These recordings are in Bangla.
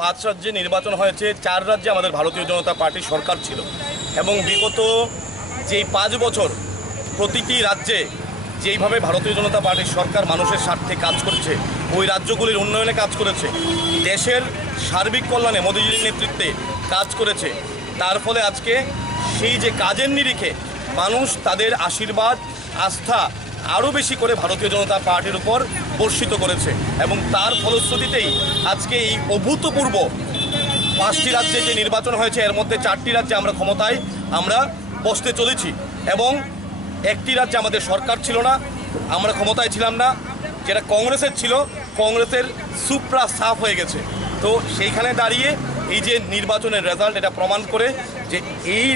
পাঁচ রাজ্যে নির্বাচন হয়েছে, 4 রাজ্যে আমাদের ভারতীয় জনতা পার্টির সরকার ছিল এবং বিগত যেই 5 বছর প্রতিটি রাজ্যে যেইভাবে ভারতীয় জনতা পার্টির সরকার মানুষের স্বার্থে কাজ করছে, ওই রাজ্যগুলির উন্নয়নে কাজ করেছে, দেশের সার্বিক কল্যাণে মোদিজির নেতৃত্বে কাজ করেছে। তার ফলে আজকে সেই যে কাজের নিরিখে মানুষ তাদের আশীর্বাদ আস্থা আরও বেশি করে ভারতীয় জনতা পার্টির উপর বর্ষিত করেছে এবং তার ফলশ্রুতিতেই আজকে এই অভূতপূর্ব 5টি রাজ্যে যে নির্বাচন হয়েছে এর মধ্যে 4টি রাজ্যে আমরা ক্ষমতায় আমরা বসতে চলেছি এবং একটি রাজ্যে আমাদের সরকার ছিল না, আমরা ক্ষমতায় ছিলাম না, যেটা কংগ্রেসের ছিল, কংগ্রেসের সুপ্রা সাফ হয়ে গেছে। তো সেইখানে দাঁড়িয়ে এই যে নির্বাচনের রেজাল্ট এটা প্রমাণ করে যে এই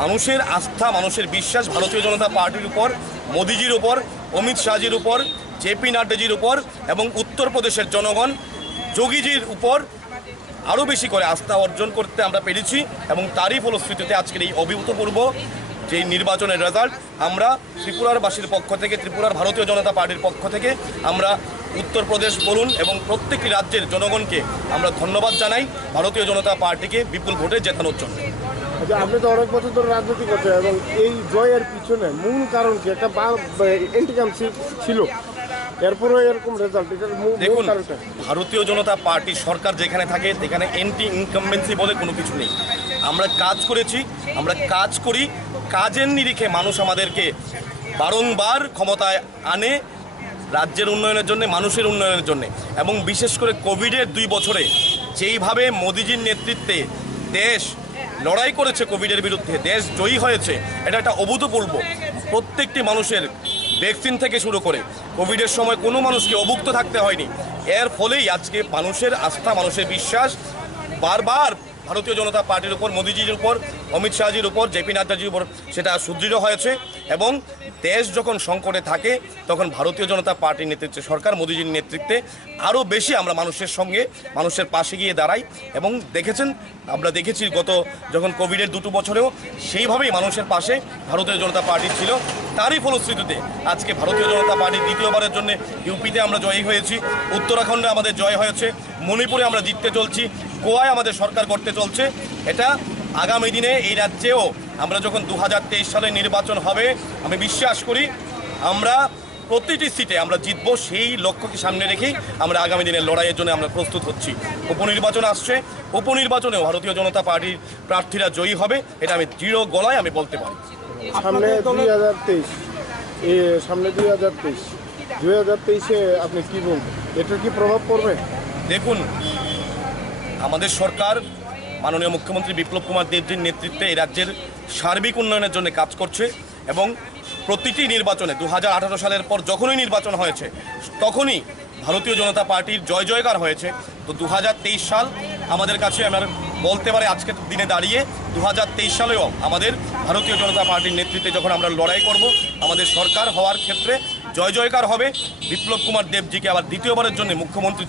মানুষের আস্থা মানুষের বিশ্বাস ভারতীয় জনতা পার্টির উপর, মোদিজির উপর, অমিত শাহজির উপর, জেপি নাড্ডাজির উপর এবং উত্তরপ্রদেশের জনগণ যোগীজির উপর আরও বেশি করে আস্থা অর্জন করতে আমরা পেরেছি এবং তারই ফলশ্রুতিতে আজকের এই অভূতপূর্ব যেই নির্বাচনের রেজাল্ট আমরা ত্রিপুরারবাসীর পক্ষ থেকে, ত্রিপুরার ভারতীয় জনতা পার্টির পক্ষ থেকে আমরা উত্তরপ্রদেশ বলুন এবং প্রত্যেকটি রাজ্যের জনগণকে আমরা ধন্যবাদ জানাই ভারতীয় জনতা পার্টিকে বিপুল ভোটে জেতানোর জন্য। আচ্ছা, আপনি তো অনেক বছর ধরে রাজনীতি করছেন এবং এই জয়ের পিছনে মূল কারণ কি? একটা এন্টিকামসি ছিল, এরপরও এরকম রেজাল্ট, এটার দেখুন, ভারতীয় জনতা পার্টি সরকার যেখানে থাকে সেখানে এন্টি ইনকামবেন্সি বলে কোনো কিছু নেই। আমরা কাজ করেছি, আমরা কাজ করি, কাজের নিরিখে মানুষ আমাদেরকে বারংবার ক্ষমতায় আনে রাজ্যের উন্নয়নের জন্য, মানুষের উন্নয়নের জন্য এবং বিশেষ করে কোভিডের 2 বছরে যেইভাবে মোদিজির নেতৃত্বে দেশ লড়াই করেছে কোভিডের বিরুদ্ধে, দেশ জয়ী হয়েছে, এটা একটা অভূতপূর্ব। প্রত্যেকটি মানুষের ভ্যাকসিন থেকে শুরু করে কোভিডের সময় কোনো মানুষকে অভুক্ত থাকতে হয়নি। এর ফলেই আজকে মানুষের আস্থা মানুষের বিশ্বাস বারবার ভারতীয় জনতা পার্টির উপর, মোদিজির উপর, অমিত শাহজির উপর, জেপি নাড্ডাজির উপর সেটা সুদৃঢ় হয়েছে এবং দেশ যখন সংকটে থাকে তখন ভারতীয় জনতা পার্টির নেতৃত্বে সরকার মোদিজির নেতৃত্বে আরও বেশি আমরা মানুষের সঙ্গে মানুষের পাশে গিয়ে দাঁড়াই এবং দেখেছেন, আমরা দেখেছি গত যখন কোভিডের 2 বছরেও সেইভাবেই মানুষের পাশে ভারতীয় জনতা পার্টি ছিল। তারই ফলশ্রুতিতে আজকে ভারতীয় জনতা পার্টি দ্বিতীয়বারের জন্য ইউপিতে আমরা জয়ী হয়েছি, উত্তরাখণ্ডে আমাদের জয় হয়েছে, মণিপুরে আমরা জিততে চলছি, গোয়ায় আমাদের সরকার করতে চলছে। এটা আগামী দিনে এই রাজ্যেও আমরা যখন 2023 সালে নির্বাচন হবে আমি বিশ্বাস করি আমরা প্রতিটি সিটে আমরা জিতবো, সেই লক্ষ্যকে সামনে রেখেই আমরা আগামী দিনের লড়াইয়ের জন্য আমরা প্রস্তুত হচ্ছি। উপনির্বাচন আসছে, উপনির্বাচনেও ভারতীয় জনতা পার্টির প্রার্থীরা জয়ী হবে, এটা আমি দৃঢ় গলায় আমি বলতে পারি। সামনে 2023 আপনি কি বলবেন এটা কি প্রভাব পড়বে? দেখুন, আমাদের সরকার মাননীয় মুখ্যমন্ত্রী বিপ্লব কুমার দেবজির নেতৃত্বে এই রাজ্যের সার্বিক উন্নয়নের জন্য কাজ করছে এবং প্রতিটি নির্বাচনে 2018 সালের পর যখনই নির্বাচন হয়েছে তখনই ভারতীয় জনতা পার্টির জয় জয়কার হয়েছে। তো 2023 সাল আমাদের কাছে আমরা বলতে পারি আজকের দিনে দাঁড়িয়ে 2023 সালেও আমাদের ভারতীয় জনতা পার্টির নেতৃত্বে যখন আমরা লড়াই করব, আমাদের সরকার হওয়ার ক্ষেত্রে জয় জয়কার হবে। বিপ্লব কুমার দেবজিকে আবার দ্বিতীয়বারের জন্য মুখ্যমন্ত্রী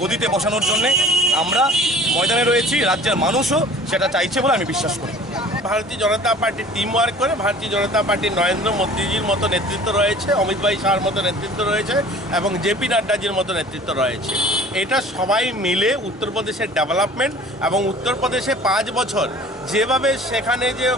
গদিতে বসানোর জন্যে আমরা ময়দানে রয়েছি। রাজ্যের মানুষও সেটা চাইছে বলে আমি বিশ্বাস করি। ভারতীয় জনতা পার্টি টিম ওয়ার্ক করে, ভারতীয় জনতা পার্টির নরেন্দ্র মোদীজির মতো নেতৃত্ব রয়েছে, অমিত ভাই শাহর মতো নেতৃত্ব রয়েছে এবং জেপি নাড্ডাজির মতো নেতৃত্ব রয়েছে। এটা সবাই মিলে উত্তরপ্রদেশের ডেভেলপমেন্ট এবং উত্তরপ্রদেশে 5 বছর যেভাবে সেখানে যে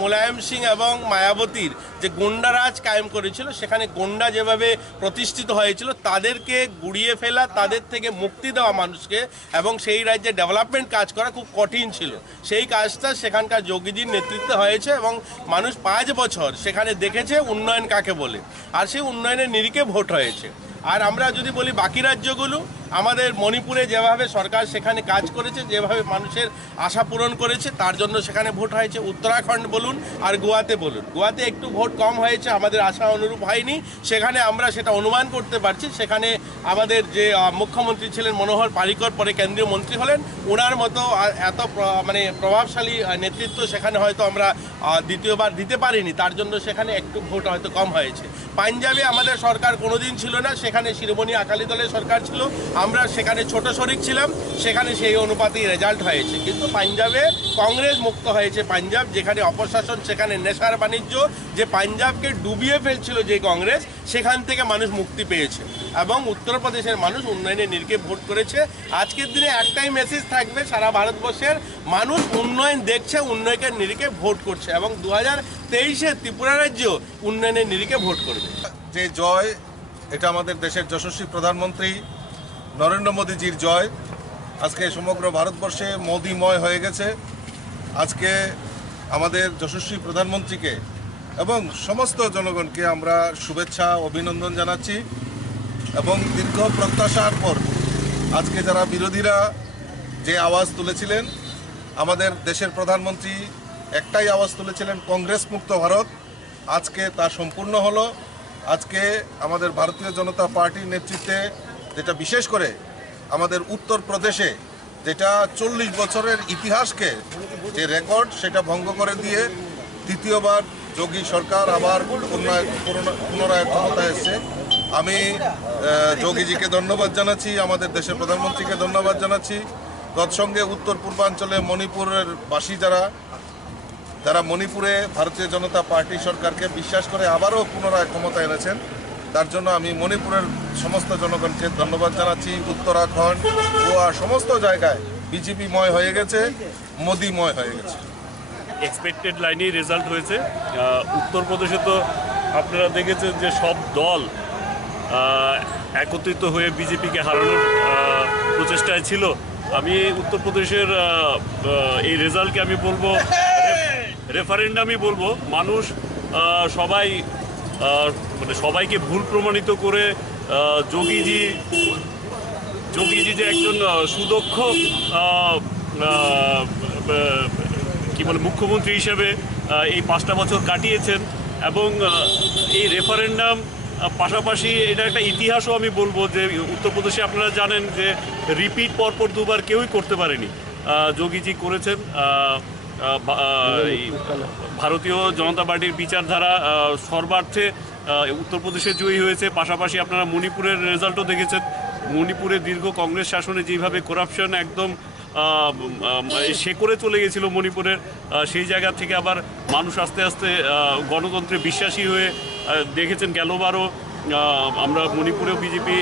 মুলায়ম সিং এবং মায়াবতীর যে গুন্ডারাজ কায়েম করেছিল, সেখানে গুন্ডা যেভাবে প্রতিষ্ঠিত হয়েছিল তাদেরকে গুড়িয়ে ফেলা, তাদের থেকে মুক্তি দেওয়া মানুষকে, এবং সেই রাজ্যে ডেভেলপমেন্ট কাজ করা খুব কঠিন ছিল। সেই কাজটা সেখানকার যোগীজির নেতৃত্বে হয়েছে এবং মানুষ 5 বছর সেখানে দেখেছে উন্নয়ন কাকে বলে, আর সেই উন্নয়নের নিরিখে ভোট হয়েছে। আর আমরা যদি বলি বাকি রাজ্যগুলো, আমাদের মণিপুরে যেভাবে সরকার সেখানে কাজ করেছে, যেভাবে মানুষের আশা পূরণ করেছে, তার জন্য সেখানে ভোট হয়েছে। উত্তরাখণ্ড বলুন আর গোয়াতে বলুন, গোয়াতে একটু ভোট কম হয়েছে, আমাদের আশা অনুরূপ হয়নি। সেখানে আমরা সেটা অনুমান করতে পারছি, সেখানে আমাদের যে মুখ্যমন্ত্রী ছিলেন মনোহর পারিকর, পরে কেন্দ্রীয় মন্ত্রী হলেন, ওনার মতো এত প্রভাবশালী নেতৃত্ব সেখানে হয়তো আমরা দ্বিতীয়বার দিতে পারিনি, তার জন্য সেখানে একটু ভোট হয়তো কম হয়েছে। পাঞ্জাবে আমাদের সরকার কোনোদিন ছিল না, সেখানে শিরোমণি আকালি দলের সরকার ছিল, আমরা সেখানে ছোট শরিক ছিলাম, সেখানে সেই অনুপাতেই রেজাল্ট হয়েছে। কিন্তু পাঞ্জাবে কংগ্রেস মুক্ত হয়েছে। পাঞ্জাব যেখানে অপশাসন, সেখানে নেশার বাণিজ্য, যে পাঞ্জাবকে ডুবিয়ে ফেলছিল যে কংগ্রেস, সেখান থেকে মানুষ মুক্তি পেয়েছে এবং উত্তরপ্রদেশের মানুষ উন্নয়নের নিরিখে ভোট করেছে। আজকের দিনে একটাই মেসেজ থাকবে, সারা ভারতবর্ষের মানুষ উন্নয়ন দেখছে, উন্নয়নের নিরিখে ভোট করছে এবং 2023-এ ত্রিপুরা রাজ্য উন্নয়নের নিরিখে ভোট করবে। যে জয়, এটা আমাদের দেশের যশস্বী প্রধানমন্ত্রী নরেন্দ্র মোদীজির জয়। আজকে সমগ্র ভারতবর্ষে মোদিময় হয়ে গেছে। আজকে আমাদের যশস্বী প্রধানমন্ত্রীকে এবং সমস্ত জনগণকে আমরা শুভেচ্ছা অভিনন্দন জানাচ্ছি এবং দীর্ঘ প্রত্যাশার পর আজকে যারা বিরোধীরা যে আওয়াজ তুলেছিলেন, আমাদের দেশের প্রধানমন্ত্রী একটাই আওয়াজ তুলেছিলেন, কংগ্রেস মুক্ত ভারত। আজকে তা সম্পূর্ণ হলো। আজকে আমাদের ভারতীয় জনতা পার্টির নেতৃত্বে, যেটা বিশেষ করে আমাদের উত্তরপ্রদেশে, যেটা 40 বছরের ইতিহাসকে যে রেকর্ড, সেটা ভঙ্গ করে দিয়ে দ্বিতীয়বার যোগী সরকার আবার পুনরায় ক্ষমতায় এসেছে। আমি যোগীজিকে ধন্যবাদ জানাচ্ছি, আমাদের দেশের প্রধানমন্ত্রীকে ধন্যবাদ জানাচ্ছি। তৎসঙ্গে উত্তর পূর্বাঞ্চলে মণিপুরের বাসী যারা মণিপুরে ভারতীয় জনতা পার্টি সরকারকে বিশ্বাস করে আবারও পুনরায় ক্ষমতা এনেছেন, তার জন্য আমি মণিপুরের সমস্ত জনগণকে ধন্যবাদ জানাচ্ছি। উত্তরাখণ্ড, গোয়া, সমস্ত জায়গায় বিজেপিময় হয়ে গেছে, মোদিময় হয়ে গেছে। এক্সপেক্টেড লাইনেই রেজাল্ট হয়েছে। উত্তরপ্রদেশে তো আপনারা দেখেছেন যে সব দল একত্রিত হয়ে বিজেপিকে হারানোর প্রচেষ্টায় ছিল। আমি উত্তরপ্রদেশের এই রেজাল্টকে আমি বলবো রেফারেন্ডামই বলবো। মানুষ সবাই সবাইকে ভুল প্রমাণিত করে যোগীজি যে একজন সুদক্ষ কি বলে মুখ্যমন্ত্রী হিসেবে এই 5টা বছর কাটিয়েছেন এবং এই রেফারেন্ডাম পাশাপাশি এটা একটা ইতিহাসও আমি বলবো যে উত্তরপ্রদেশে আপনারা জানেন যে রিপিট পরপর দুবার কেউই করতে পারেনি, যোগীজি করেছেন। ভারতীয় জনতা পার্টির বিচারধারা সর্বার্থে উত্তরপ্রদেশে জয়ী হয়েছে। পাশাপাশি আপনারা মণিপুরের রেজাল্টও দেখেছেন। মণিপুরে দীর্ঘ কংগ্রেস শাসনে যেভাবে করাপশন একদম শেকড়ে চলে গেছিল মণিপুরের, সেই জায়গা থেকে আবার মানুষ আস্তে আস্তে গণতন্ত্রে বিশ্বাসী হয়ে দেখেছেন। গেলবারও আমরা মণিপুরেও বিজেপি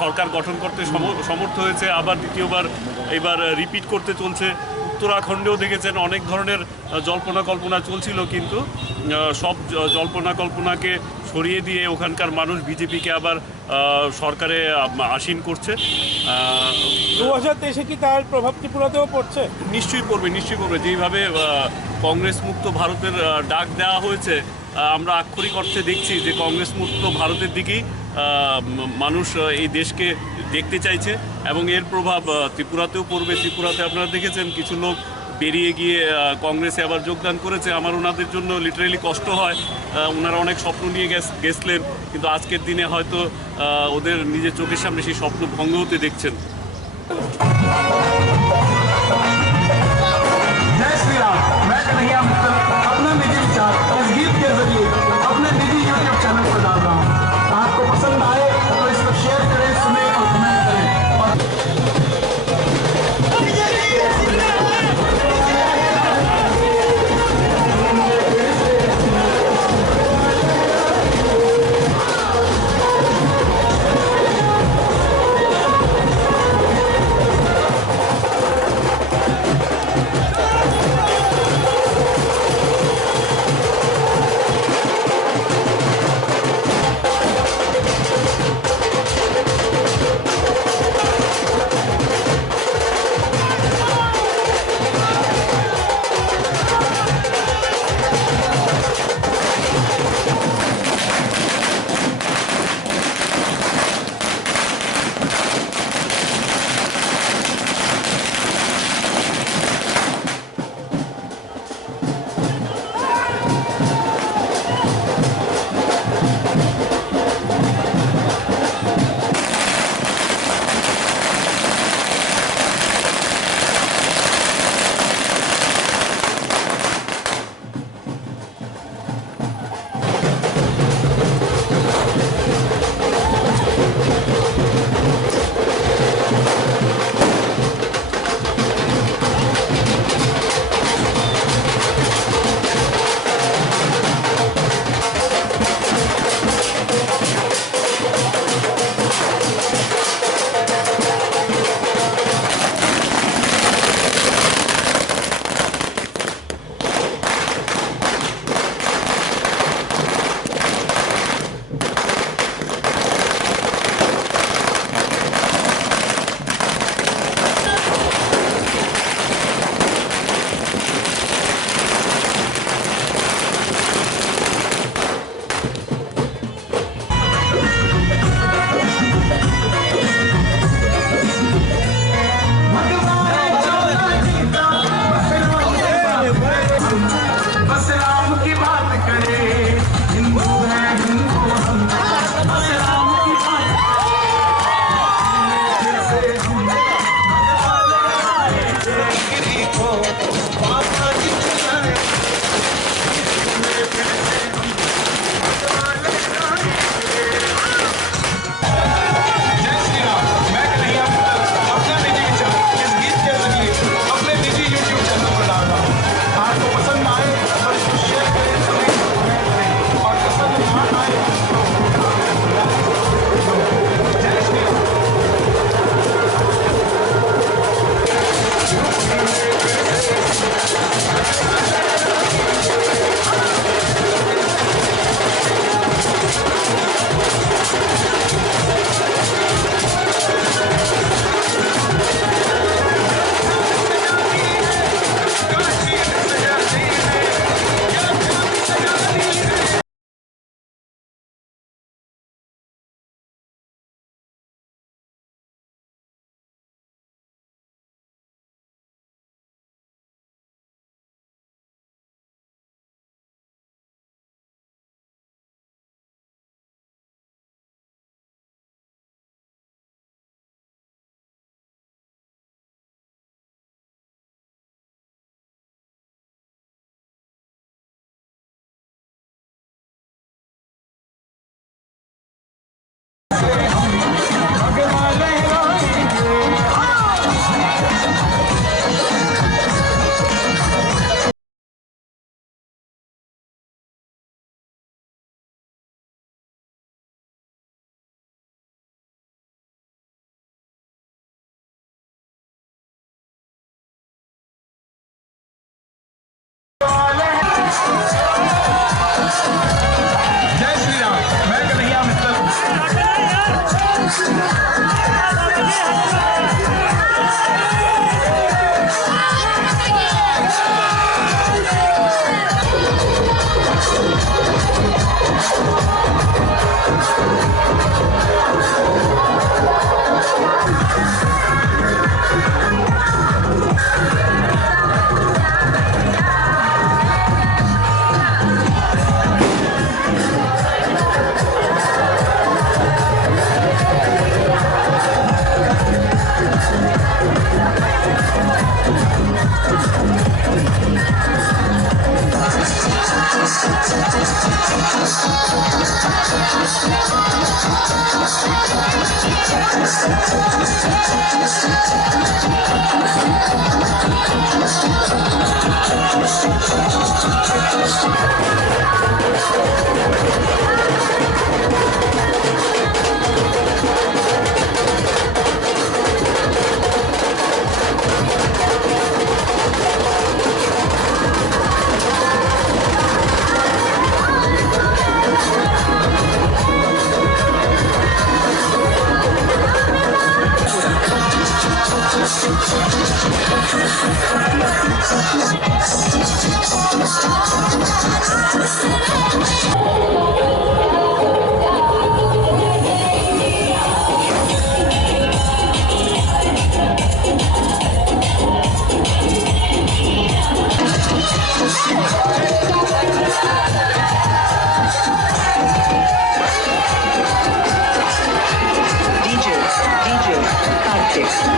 সরকার গঠন করতে সমর্থ হয়েছে, আবার দ্বিতীয়বার এবার রিপিট করতে চলছে। উত্তরাখণ্ডেও দেখেছেন অনেক ধরনের জল্পনা কল্পনা চলছিল, কিন্তু সব জল্পনা কল্পনাকে সরিয়ে দিয়ে ওখানকার মানুষ বিজেপিকে আবার সরকারে আসীন করছে। 2023-এ কি তার প্রভাব ত্রিপুরাতেও পড়ছে? নিশ্চয়ই পড়বে। যেইভাবে কংগ্রেস মুক্ত ভারতের ডাক দেওয়া হয়েছে, আমরা আক্ষরিক অর্থে দেখছি যে কংগ্রেস মুক্ত ভারতের দিকেই মানুষ এই দেশকে দেখতে চাইছে এবং এর প্রভাব ত্রিপুরাতেও পড়বে। ত্রিপুরাতে আপনারা দেখেছেন কিছু লোক বেরিয়ে গিয়ে কংগ্রেসে আবার যোগদান করেছে। আমার ওনাদের জন্য লিটারেলি কষ্ট হয়। ওনারা অনেক স্বপ্ন নিয়ে গেছিলেন, কিন্তু আজকের দিনে হয়তো ওদের নিজের চোখের সামনে সেই স্বপ্ন ভঙ্গ হতে দেখছেন। जय श्री राम। मैं कन्हैया मित्तल अपना निजी विचार इस गीत के जरिए अपने निजी यूट्यूब चैनल पर डाल रहा हूँ। आपको पसंद आए तो इसको शेयर करें, सुने और कमेंट करें।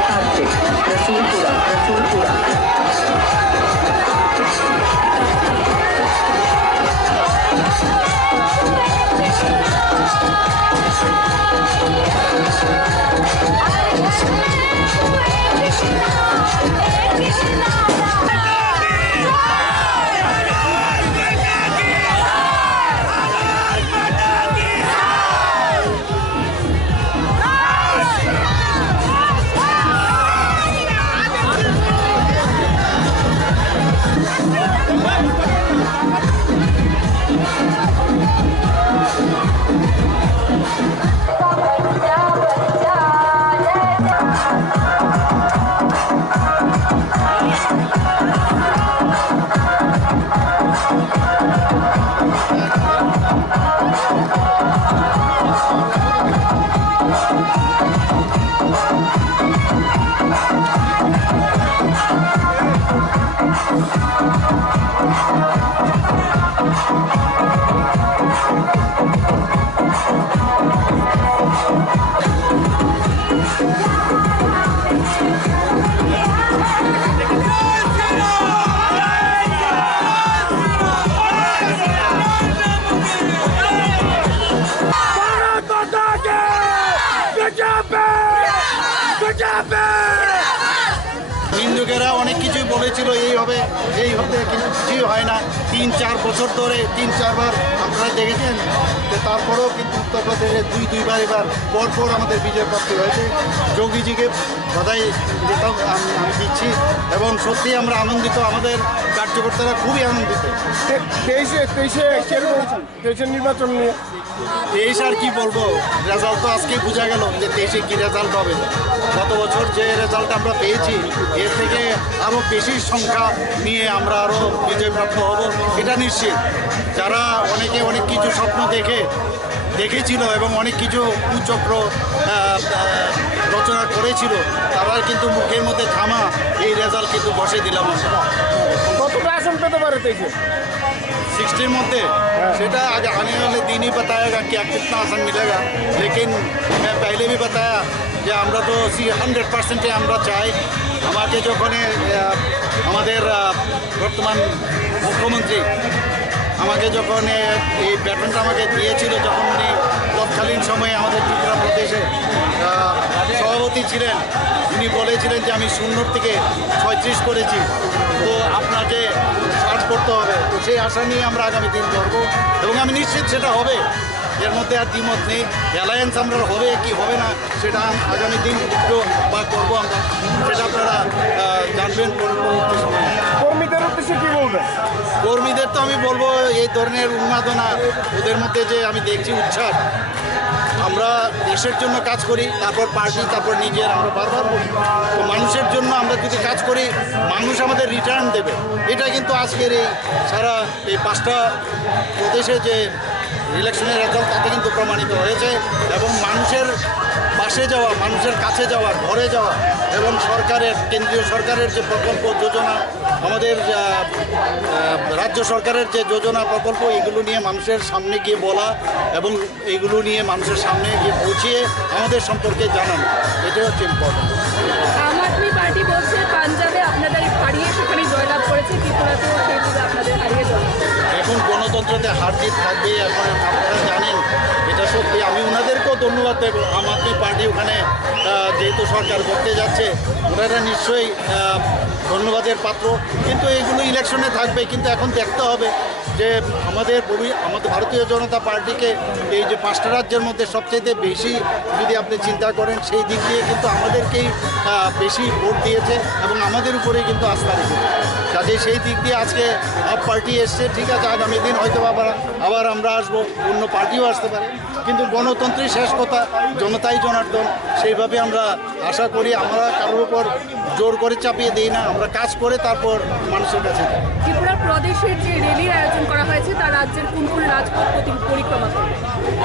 Kartik, Rasulpura. হিন্দুকেরা অনেক কিছুই বলেছিল এই হবে কিন্তু কিছুই হয় না। 3-4 বছর ধরে 3-4 বার আপনারা দেখেছেন যে তারপরেও কিন্তু উত্তরপ্রদেশে দুইবার এবার পরপর আমাদের বিজয় প্রাপ্তি হয়েছে। যোগীজিকে বাধাই দিতাম আমি দিচ্ছি এবং সত্যি আমরা আনন্দিত, আমাদের কার্যকর্তারা খুবই আনন্দিত। 23-এ নির্বাচন নিয়ে 23 আর কি বলবো, রেজাল্ট তো আজকে বোঝা গেল যে 23-এ কী রেজাল্ট হবে। গত বছর যে রেজাল্ট আমরা পেয়েছি এর থেকে আরও বেশি সংখ্যা নিয়ে আমরা আরও বিজয়প্রাপ্ত হব, এটা নিশ্চিত। যারা অনেকে অনেক কিছু স্বপ্ন দেখেছিল এবং অনেক কিছু কুচক্র রচনা করেছিল, তারা কিন্তু মুখের মধ্যে থামা এই রেজাল্ট কিন্তু বসে দিলাম আমরা। কতটা আসন পেতে পারে 60 মধ্যে सेटा आगे आने वाले दिन ही बताएगा क्या कितना आसान मिलेगा। लेकिन मैं पहले भी बताया যে আমরা তো 100% আমরা চাই আমাকে যখন আমাদের বর্তমান মুখ্যমন্ত্রী আমাকে যখন এই ব্যাটনটা আমাকে দিয়েছিল, যখন উনি তৎকালীন সময়ে আমাদের ত্রিপুরা প্রদেশে সভাপতি ছিলেন, উনি বলেছিলেন যে আমি 0 থেকে 36 করেছি, তো আপনাকে 60 করতে হবে। তো সেই আশা নিয়ে আমরা আগামী দিন করবো এবং আমি নিশ্চিত সেটা হবে, এর মধ্যে আর দ্বিমত নেই। অ্যালায়েন্স আমরা হবে কি হবে না সেটা আগামী দিন একটু বা করবো আমরা, সেটা আপনারা জানবেন পরবর্তী সময়ে। কর্মীদের উদ্দেশ্যে কী বলবেন? কর্মীদের তো আমি বলবো এই ধরনের উন্মাদনা ওদের মধ্যে যে আমি দেখছি উচ্ছ্বাস, আমরা দেশের জন্য কাজ করি, তারপর পার্টি, তারপর নিজের, আমরা বারবার বলি তো মানুষের জন্য আমরা যদি কাজ করি মানুষ আমাদের রিটার্ন দেবে। এটা কিন্তু আজকের এই সারা এই 5টা প্রদেশে যে ইলেকশনের রেজাল্ট তাতে কিন্তু প্রমাণিত হয়েছে এবং মানুষের পাশে যাওয়া, মানুষের কাছে যাওয়া, ঘরে যাওয়া এবং সরকারের কেন্দ্রীয় সরকারের যে প্রকল্প যোজনা, আমাদের রাজ্য সরকারের যে যোজনা প্রকল্প, এগুলো নিয়ে মানুষের সামনে গিয়ে বলা এবং এইগুলো নিয়ে মানুষের সামনে গিয়ে পৌঁছিয়ে আমাদের সম্পর্কে জানানো, এটা হচ্ছে ইম্পর্টেন্ট। আম আদমি পার্টি বলছে পাঞ্জাবে আপনাদের হারিয়ে সেখানে জয়লাভ করেছে, ত্রিপুরাতেও সেইভাবে আপনাদের হারিয়ে জয়লাভ। এখন গণতন্ত্রতে হার জিত থাকবে, এখন আপনারা জানেন এটা সত্যি। আমি ওনাদেরকেও ধন্যবাদ দেব আম আদমি পার্টি ওখানে যেহেতু সরকার করতে যাচ্ছে ওনারা নিশ্চয়ই ধন্যবাদের পাত্র। কিন্তু এইগুলো ইলেকশনে থাকবে, কিন্তু এখন দেখতে হবে যে আমাদের ভারতীয় জনতা পার্টিকে এই যে 5টা রাজ্যের মধ্যে সবচেয়ে বেশি যদি আপনি চিন্তা করেন সেই দিক দিয়ে কিন্তু আমাদেরকেই বেশি ভোট দিয়েছে এবং আমাদের উপরেই কিন্তু আস্থা রেখেছে। কাজে সেই দিক দিয়ে আজকে আপ পার্টি এসছে, ঠিক আছে, আগামী দিন হয়তো আবার আমরা আসবো, অন্য পার্টিও আসতে পারে, কিন্তু গণতন্ত্রই শেষ কথা, জনতাই জনার্দন। সেইভাবে আমরা আশা করি, আমরা কারোর উপর জোর করে চাপিয়ে দিই না, আমরা কাজ করে তারপর মানুষের কাছে যাই। ত্রিপুরা প্রদেশের যে র্যালির আয়োজন করা হয়েছে তা রাজ্যের কোন কোন রাজপথ পরিক্রমা করবে?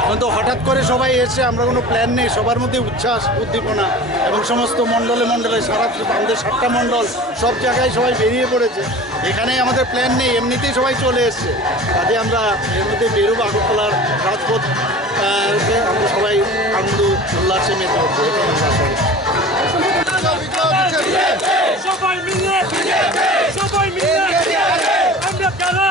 এখন তো হঠাৎ করে সবাই এসে, আমরা কোনো প্ল্যান নেই, সবার মধ্যে উচ্ছ্বাস উদ্দীপনা এবং সমস্ত মণ্ডলে সারা আমাদের 7টা মণ্ডল সব জায়গায় সবাই বেরিয়ে পড়েছে। এখানে আমাদের প্ল্যান নেই, এমনিতেই সবাই চলে এসছে। কাজে আমরা এর মধ্যে বেরোবো, আগরতলার রাজপথ আমরা সবাই আনন্দ উল্লাসে মেতে হচ্ছে। সবাই মিলে আমরা কারা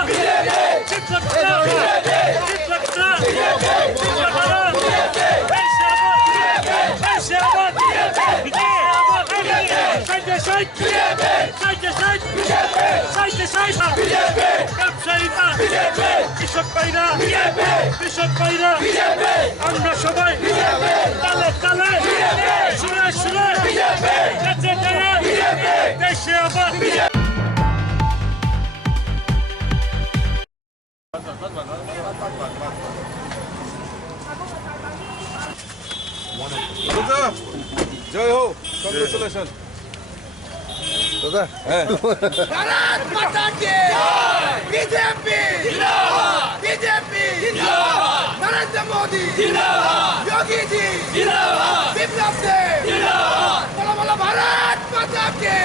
আমরা সবাই তালে তালে সুরে সুরে দেশে আবার জয় হোক, কংগ্রেচুলেশন দাদা। হ্যাঁ, भारत माता की बीजेपी बीजेपी नरेंद्र मोदी योगी जी विप्लव देव बोलो बोलो भारत माता की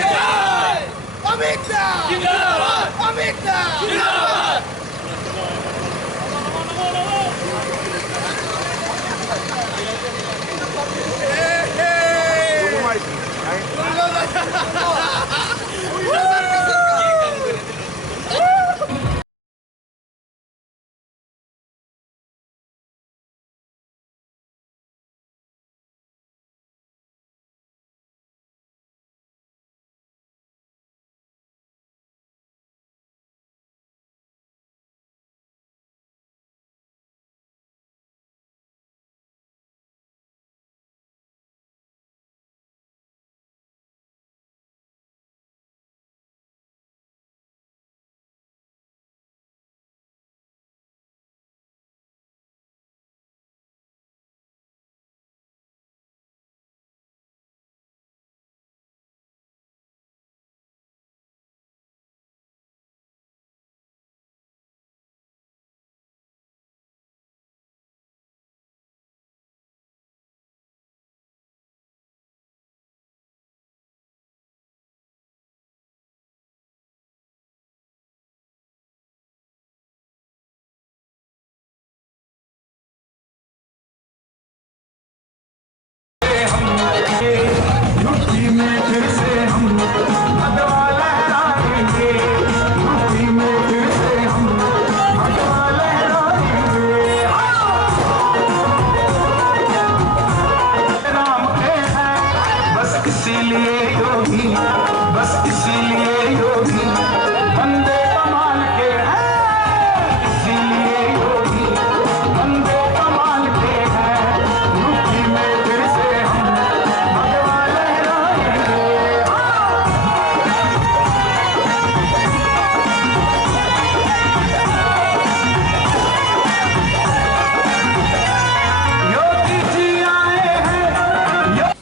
अमित शाह अमित शाह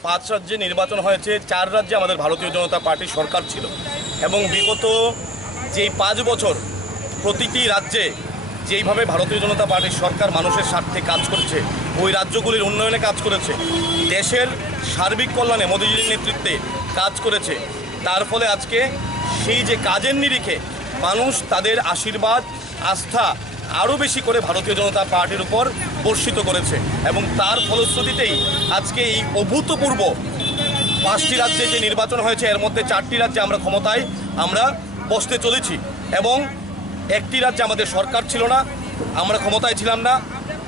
পাঁচ রাজ্যে নির্বাচন হয়েছে, 4 রাজ্যে আমাদের ভারতীয় জনতা পার্টির সরকার ছিল এবং বিগত যেই 5 বছর প্রতিটি রাজ্যে যেইভাবে ভারতীয় জনতা পার্টির সরকার মানুষের স্বার্থে কাজ করেছে, ওই রাজ্যগুলির উন্নয়নে কাজ করেছে, দেশের সার্বিক কল্যাণে মোদিজির নেতৃত্বে কাজ করেছে। তার ফলে আজকে সেই যে কাজের নিরিখে মানুষ তাদের আশীর্বাদ আস্থা আরও বেশি করে ভারতীয় জনতা পার্টির উপর বর্ষিত করেছে এবং তার ফলশ্রুতিতেই আজকে এই অভূতপূর্ব 5টি রাজ্যে যে নির্বাচন হয়েছে এর মধ্যে 4টি রাজ্যে আমরা ক্ষমতায় বসতে চলেছি এবং একটি রাজ্যে আমাদের সরকার ছিল না, আমরা ক্ষমতায় ছিলাম না,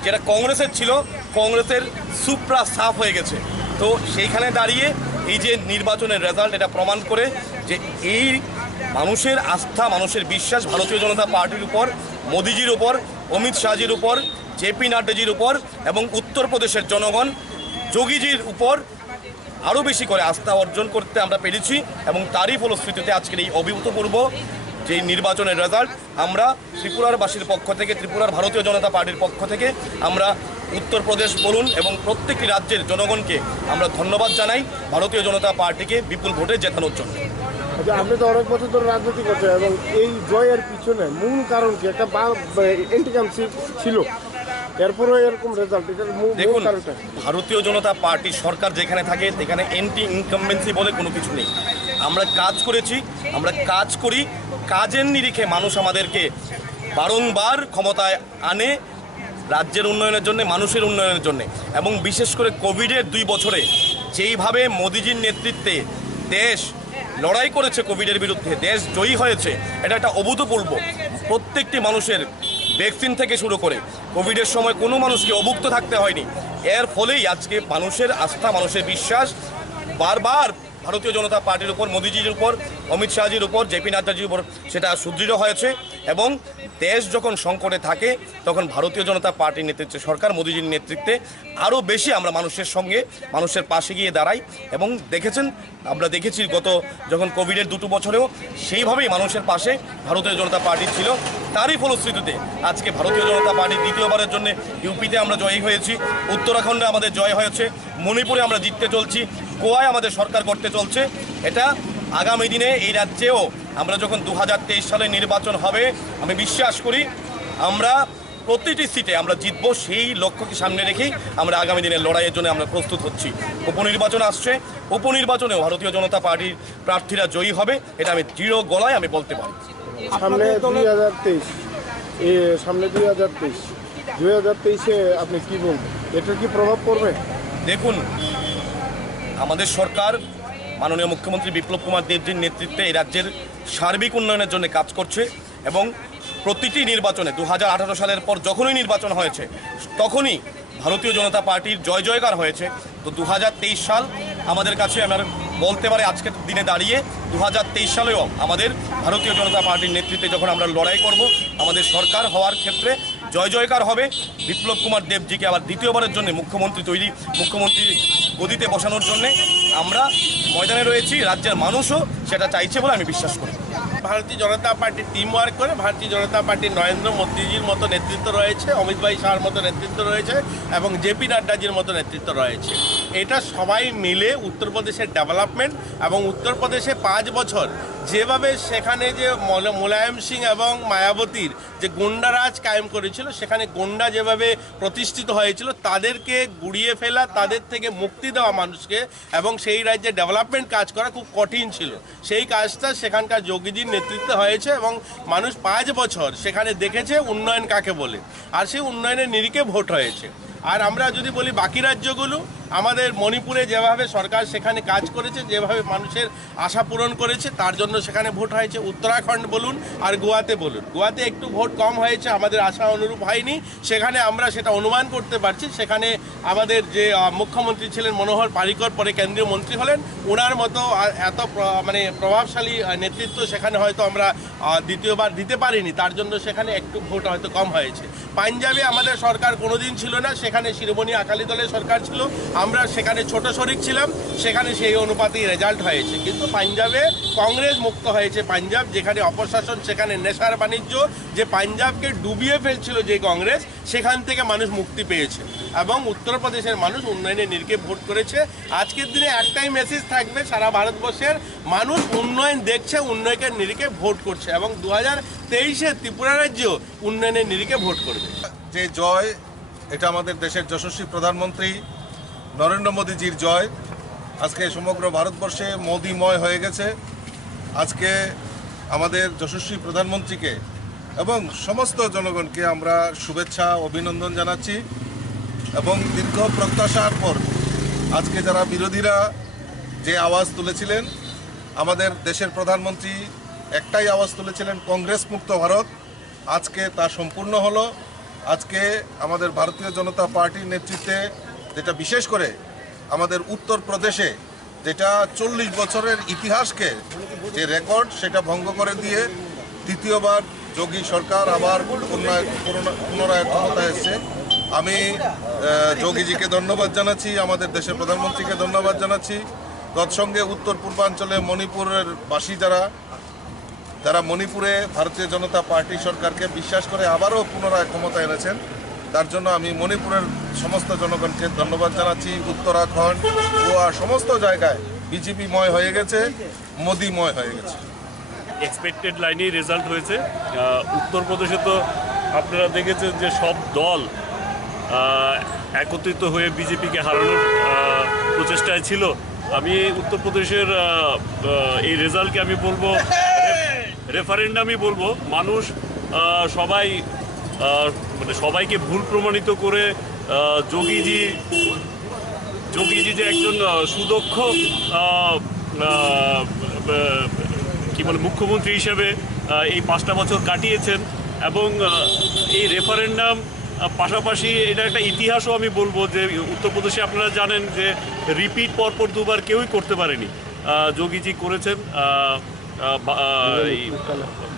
যেটা কংগ্রেসের ছিল কংগ্রেসের সুপ্রা সাফ হয়ে গেছে। তো সেইখানে দাঁড়িয়ে এই যে নির্বাচনের রেজাল্ট এটা প্রমাণ করে যে এই মানুষের আস্থা, মানুষের বিশ্বাস ভারতীয় জনতা পার্টির উপর, মোদিজির উপর, অমিত শাহজির উপর, জেপি নাড্ডাজির উপর এবং উত্তরপ্রদেশের জনগণ যোগীজির উপর আরও বেশি করে আস্থা অর্জন করতে আমরা পেরেছি এবং তারই ফলশ্রুতিতে আজকের এই অভূতপূর্ব যে নির্বাচনের রেজাল্ট আমরা ত্রিপুরারবাসীর পক্ষ থেকে, ত্রিপুরার ভারতীয় জনতা পার্টির পক্ষ থেকে আমরা উত্তরপ্রদেশ বলুন এবং প্রত্যেকটি রাজ্যের জনগণকে আমরা ধন্যবাদ জানাই ভারতীয় জনতা পার্টিকে বিপুল ভোটে জেতানোর জন্য। আচ্ছা, আপনি তো অনেক বছর ধরে রাজনীতি করছেন এবং এই জয়ের পিছনে মূল কারণ কি? একটা এনটিকামসি ছিল, এরপরও এরকম রেজাল্ট, এটার মূল কারণটা? ভারতীয় জনতা পার্টি সরকার যেখানে থাকে সেখানে এন্টি ইনকামবেন্সি বলে কোনো কিছু নেই। আমরা কাজ করেছি, আমরা কাজ করি, কাজের নিরিখে মানুষ আমাদেরকে বারংবার ক্ষমতায় আনে রাজ্যের উন্নয়নের জন্য, মানুষের উন্নয়নের জন্য। এবং বিশেষ করে কোভিডের 2 বছরে যেইভাবে মোদিজির নেতৃত্বে দেশ লড়াই করেছে কোভিডের বিরুদ্ধে, দেশ জয়ী হয়েছে, এটা একটা অভূতপূর্ব। প্রত্যেকটি মানুষের ভ্যাকসিন থেকে শুরু করে কোভিডের সময় কোনো মানুষকে অভুক্ত থাকতে হয়নি। এর ফলেই আজকে মানুষের আস্থা, মানুষের বিশ্বাস বারবার ভারতীয় জনতা পার্টির উপর, মোদিজির উপর, অমিত শাহজির উপর, জেপি নাড্ডাজির উপর সেটা সুদৃঢ় হয়েছে। এবং দেশ যখন সংকটে থাকে তখন ভারতীয় জনতা পার্টির নেতৃত্বে সরকার, মোদিজির নেতৃত্বে আরও বেশি আমরা মানুষের সঙ্গে, মানুষের পাশে গিয়ে দাঁড়াই। এবং দেখেছেন, আমরা দেখেছি গত যখন কোভিডের 2 বছরেও সেইভাবেই মানুষের পাশে ভারতীয় জনতা পার্টি ছিল। তারই ফলশ্রুতিতে আজকে ভারতীয় জনতা পার্টি দ্বিতীয়বারের জন্য ইউপিতে আমরা জয়ী হয়েছি, উত্তরাখণ্ডে আমাদের জয় হয়েছে, মণিপুরে আমরা জিততে চলছি, গোয়ায় আমাদের সরকার করতে চলছে। এটা আগামী দিনে এই রাজ্যেও আমরা যখন 2023 সালে নির্বাচন হবে, আমি বিশ্বাস করি আমরা প্রতিটি সিটে আমরা জিতবো। সেই লক্ষ্যকে সামনে রেখেই আমরা আগামী দিনের লড়াইয়ের জন্য আমরা প্রস্তুত হচ্ছি। উপনির্বাচন আসছে, উপনির্বাচনেও ভারতীয় জনতা পার্টির প্রার্থীরা জয়ী হবে, এটা আমি দৃঢ় গলায় আমি বলতে পারি। সামনে 2023-এ আপনি কি বলবেন? এটার কি প্রভাব পড়বে? দেখুন, আমাদের সরকার মাননীয় মুখ্যমন্ত্রী বিপ্লব কুমার দেবজির নেতৃত্বে এই রাজ্যের সার্বিক উন্নয়নের জন্য কাজ করছে এবং প্রতিটি নির্বাচনে 2018 সালের পর যখনই নির্বাচন হয়েছে তখনই ভারতীয় জনতা পার্টির জয় জয়কার হয়েছে। তো 2023 সাল আমাদের কাছে আমার বলতে পারে আজকের দিনে দাঁড়িয়ে 2023 সালেও আমাদের ভারতীয় জনতা পার্টির নেতৃত্বে যখন আমরা লড়াই করব, আমাদের সরকার হওয়ার ক্ষেত্রে জয় জয়কার হবে। বিপ্লব কুমার দেবজিকে আবার দ্বিতীয়বারের জন্য মুখ্যমন্ত্রী গদিতে বসানোর জন্যে আমরা ময়দানে রয়েছি। রাজ্যের মানুষও সেটা চাইছে বলে আমি বিশ্বাস করি। ভারতীয় জনতা পার্টি টিম ওয়ার্ক করে, ভারতীয় জনতা পার্টির নরেন্দ্র মোদীজির মতো নেতৃত্ব রয়েছে, অমিত ভাই শাহর মতো নেতৃত্ব রয়েছে এবং জেপি নাড্ডাজির মতো নেতৃত্ব রয়েছে। এটা সবাই মিলে উত্তরপ্রদেশের ডেভেলপমেন্ট এবং উত্তরপ্রদেশে 5 বছর যেভাবে সেখানে যে মুলায়ম সিং এবং মায়াবতীর যে গুন্ডারাজ কায়েম করেছিল, সেখানে গুন্ডা যেভাবে প্রতিষ্ঠিত হয়েছিল তাদেরকে গুড়িয়ে ফেলা, তাদের থেকে মুক্তি দেওয়া মানুষকে, এবং সেই রাজ্যে ডেভেলপমেন্ট কাজ করা খুব কঠিন ছিল। সেই কাজটা সেখানকার যোগীজির নেতৃত্বে হয়েছে এবং মানুষ 5 বছর সেখানে দেখেছে উন্নয়ন কাকে বলে, আর সেই উন্নয়নের নিরিখে ভোট হয়েছে। আর আমরা যদি বলি বাকি রাজ্যগুলো, আমাদের মণিপুরে যেভাবে সরকার সেখানে কাজ করেছে, যেভাবে মানুষের আশা পূরণ করেছে, তার জন্য সেখানে ভোট হয়েছে। উত্তরাখণ্ড বলুন আর গোয়াতে বলুন, গোয়াতে একটু ভোট কম হয়েছে, আমাদের আশা অনুরূপ হয়নি। সেখানে আমরা সেটা অনুমান করতে পারছি, সেখানে আমাদের যে মুখ্যমন্ত্রী ছিলেন মনোহর পারিকর, পরে কেন্দ্রীয় মন্ত্রী হলেন, ওনার মতো এত প্রভাবশালী নেতৃত্ব সেখানে হয়তো আমরা দ্বিতীয়বার দিতে পারিনি, তার জন্য সেখানে একটু ভোট হয়তো কম হয়েছে। পাঞ্জাবে আমাদের সরকার কোনোদিন ছিল না, সেখানে শিরোমণি আকালি দলের সরকার ছিল, আমরা সেখানে ছোট শরিক ছিলাম, সেখানে সেই অনুপাতেই রেজাল্ট হয়েছে। কিন্তু পাঞ্জাবে কংগ্রেস মুক্ত হয়েছে। পাঞ্জাব যেখানে অপশাসন, সেখানে নেশার বাণিজ্য, যে পাঞ্জাবকে ডুবিয়ে ফেলছিল যে কংগ্রেস, সেখান থেকে মানুষ মুক্তি পেয়েছে এবং উত্তরপ্রদেশের মানুষ উন্নয়নের নিরিখে ভোট করেছে। আজকের দিনে একটাই মেসেজ থাকবে, সারা ভারতবর্ষের মানুষ উন্নয়ন দেখছে, উন্নয়নের নিরিখে ভোট করছে এবং 2023-এ ত্রিপুরা রাজ্য উন্নয়নের নিরিখে ভোট করবে। যে জয়, এটা আমাদের দেশের যশস্বী প্রধানমন্ত্রী নরেন্দ্র মোদীজির জয়। আজকে সমগ্র ভারতবর্ষে মোদিময় হয়ে গেছে। আজকে আমাদের যশস্বী প্রধানমন্ত্রীকে এবং সমস্ত জনগণকে আমরা শুভেচ্ছা, অভিনন্দন জানাচ্ছি। এবং দীর্ঘ প্রত্যাশার পর আজকে যারা বিরোধীরা যে আওয়াজ তুলেছিলেন, আমাদের দেশের প্রধানমন্ত্রী একটাই আওয়াজ তুলেছিলেন, কংগ্রেস মুক্ত ভারত। আজকে তা সম্পূর্ণ হলো আজকে আমাদের ভারতীয় জনতা পার্টির নেতৃত্বে যেটা বিশেষ করে আমাদের উত্তরপ্রদেশে যেটা 40 বছরের ইতিহাসকে যে রেকর্ড সেটা ভঙ্গ করে দিয়ে দ্বিতীয়বার যোগী সরকার আবার পুনরায় ক্ষমতায় এসছে। আমি যোগীজিকে ধন্যবাদ জানাচ্ছি, আমাদের দেশের প্রধানমন্ত্রীকে ধন্যবাদ জানাচ্ছি। তৎসঙ্গে উত্তর পূর্বাঞ্চলে মণিপুরের বাসী যারা মণিপুরে ভারতীয় জনতা পার্টি সরকারকে বিশ্বাস করে আবারও পুনরায় ক্ষমতায় এনেছেন, তার জন্য আমি মণিপুরের সমস্ত জনগণকে ধন্যবাদ জানাচ্ছি। উত্তরাখণ্ড, গোয়া সমস্ত জায়গায় বিজেপিময় হয়ে গেছে, মোদিময় হয়ে গেছে। এক্সপেক্টেড লাইনেই রেজাল্ট হয়েছে। উত্তরপ্রদেশে তো আপনারা দেখেছেন যে সব দল একত্রিত হয়ে বিজেপিকে হারানোর প্রচেষ্টায় ছিল। আমি উত্তরপ্রদেশের এই রেজাল্টকে আমি বলবো রেফারেন্ডামই বলবো। মানুষ সবাই মানে সবাইকে ভুল প্রমাণিত করে যোগীজি যে একজন সুদক্ষ কি বলে মুখ্যমন্ত্রী হিসেবে এই 5টা বছর কাটিয়েছেন এবং এই রেফারেন্ডাম পাশাপাশি এটা একটা ইতিহাসও আমি বলবো যে উত্তরপ্রদেশে আপনারা জানেন যে রিপিট পরপর দুবার কেউই করতে পারেনি, যোগীজি করেছেন।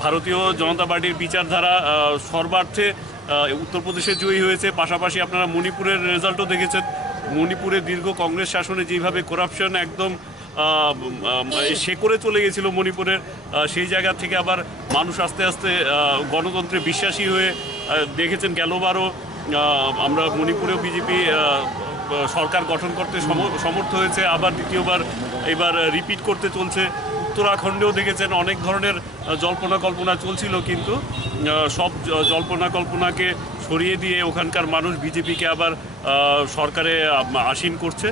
ভারতীয় জনতা পার্টির বিচারধারা সর্বার্থে উত্তরপ্রদেশে জয়ী হয়েছে। পাশাপাশি আপনারা মণিপুরের রেজাল্টও দেখেছেন। মণিপুরে দীর্ঘ কংগ্রেস শাসনে যেভাবে করাপশন একদম শেকড়ে চলে গেছিল মণিপুরের, সেই জায়গা থেকে আবার মানুষ আস্তে আস্তে গণতন্ত্রে বিশ্বাসী হয়ে দেখেছেন। গেলবারও আমরা মণিপুরেও বিজেপি সরকার গঠন করতে সমর্থ হয়েছে, আবার দ্বিতীয়বার এবার রিপিট করতে চলছে। উত্তরাখণ্ডেও দেখেছেন অনেক ধরনের জল্পনা কল্পনা চলছিল, কিন্তু সব জল্পনা কল্পনাকে সরিয়ে দিয়ে ওখানকার মানুষ বিজেপিকে আবার সরকারে আসীন করছে।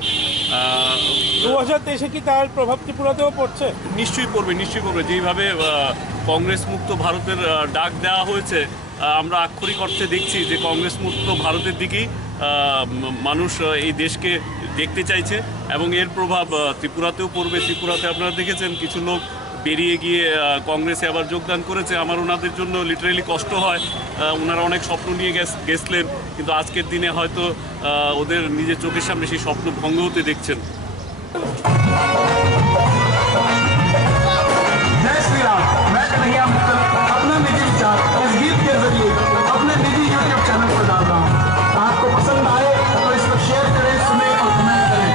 2023 কি তার প্রভাব ত্রিপুরাতেও পড়ছে? নিশ্চয়ই পড়বে। যেইভাবে কংগ্রেস মুক্ত ভারতের ডাক দেওয়া হয়েছে, আমরা আক্ষরিক অর্থে দেখছি যে কংগ্রেস মুক্ত ভারতের দিকেই মানুষ এই দেশকে দেখতে চাইছে এবং এর প্রভাব ত্রিপুরাতেও পড়বে। ত্রিপুরাতে আপনারা দেখেছেন কিছু লোক বেরিয়ে গিয়ে কংগ্রেসে আবার যোগদান করেছে। আমার ওনাদের জন্য লিটারেলি কষ্ট হয়। ওনারা অনেক স্বপ্ন নিয়ে গেছিলেন, কিন্তু আজকের দিনে হয়তো ওদের নিজের চোখের সামনে সেই স্বপ্ন ভঙ্গ হতে দেখছেন। जय श्री राम। मैं कन्हैया मित्तल अपना निजी विचार इस गीत के जरिए अपने निजी यूट्यूब चैनल पर डाल रहा हूँ। आपको पसंद आए तो इसको शेयर करें, सुने और कमेंट करें।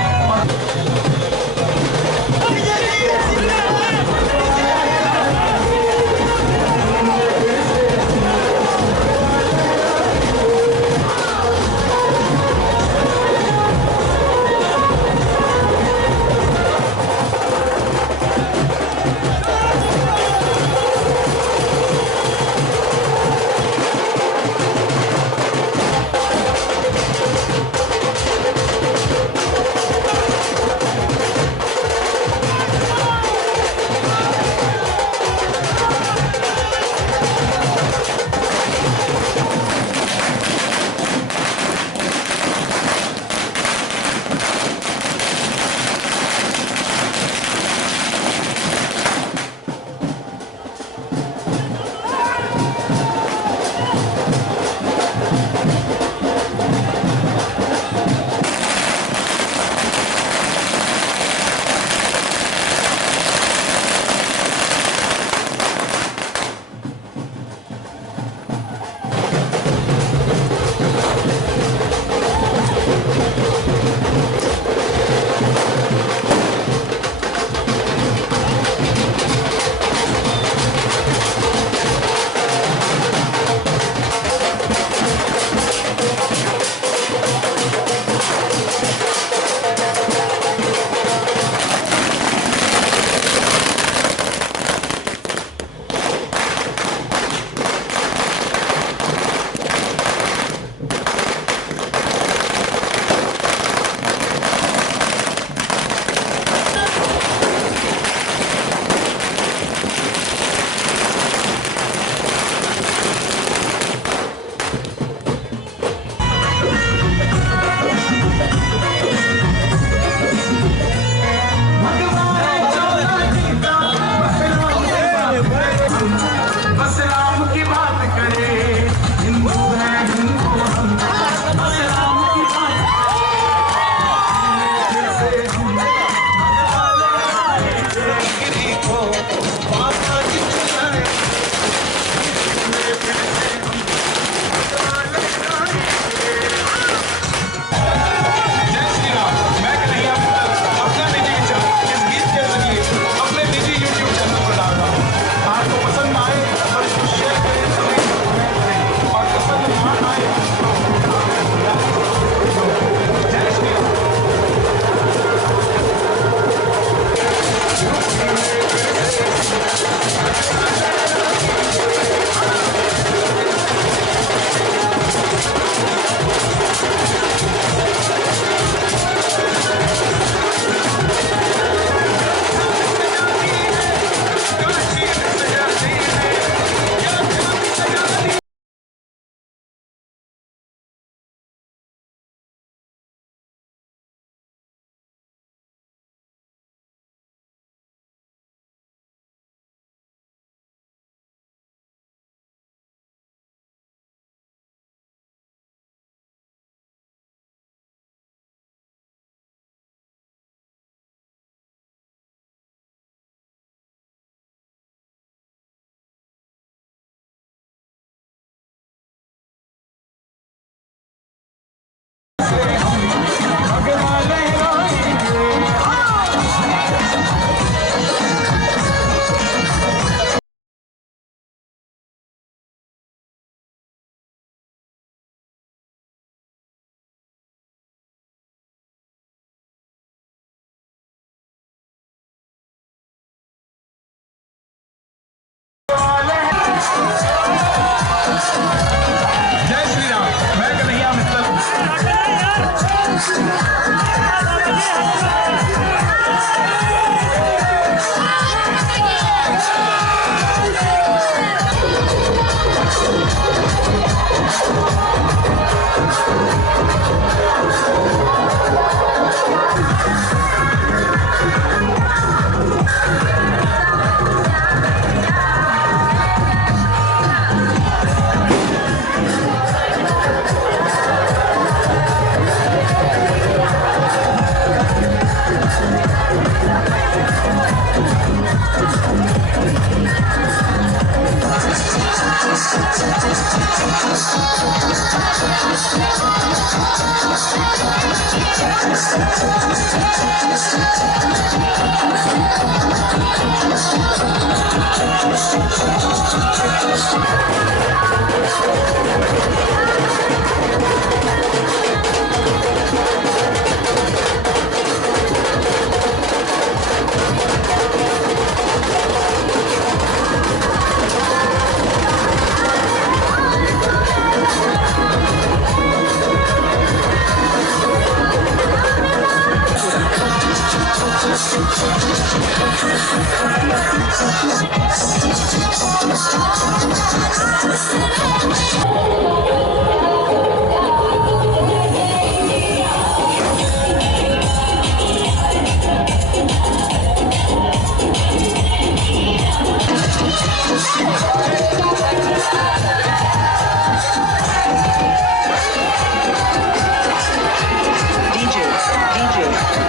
DJ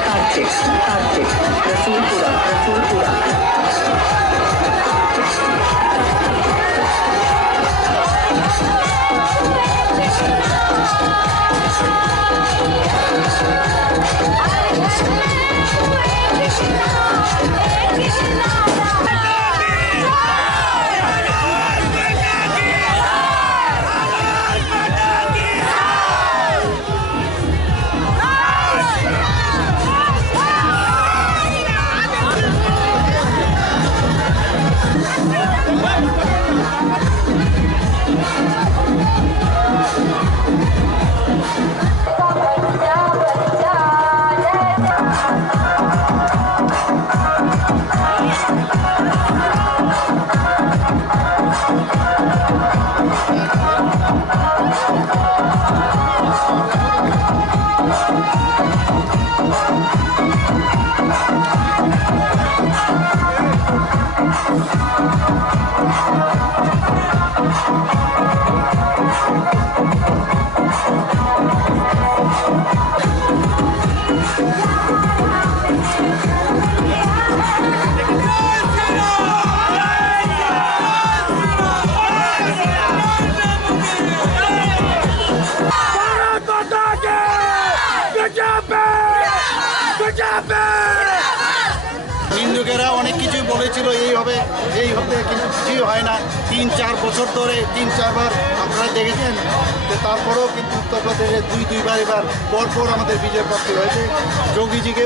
Kartik, Rasulpura. হিন্দুকেরা অনেক কিছুই বলেছিল এই হবে কিন্তু কিছুই হয় না 3-4 বছর ধরে 3-4 বার আপনারা দেখেছেন যে তারপরেও কিন্তু উত্তরপ্রদেশে দুইবার এবার পরপর আমাদের বিজয় প্রাপ্তি হয়েছে। যোগীজিকে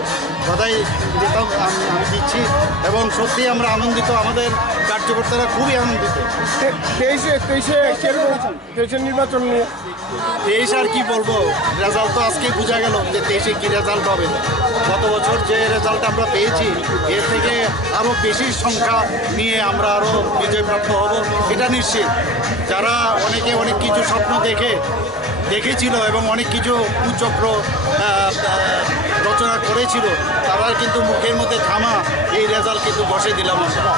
বাধাই দিতাম আমি দিচ্ছি এবং সত্যি আমরা আনন্দিত, আমাদের কার্যকর্তারা খুবই আনন্দিত। তেইশের নির্বাচন নিয়ে 23 আর কি বলবো, রেজাল্ট তো আজকে বোঝা গেল যে 23-এ কী রেজাল্ট হবে। গত বছর যে রেজাল্ট আমরা পেয়েছি এর থেকে আরও বেশি সংখ্যা নিয়ে আমরা আরও বিজয়প্রাপ্ত হব, এটা নিশ্চিত। যারা অনেকে অনেক কিছু স্বপ্ন দেখেছিল এবং অনেক কিছু কুচক্র রচনা করেছিল, তারা কিন্তু মুখের মধ্যে থামা এই রেজাল্ট কিন্তু বসে দিলাম আমরা।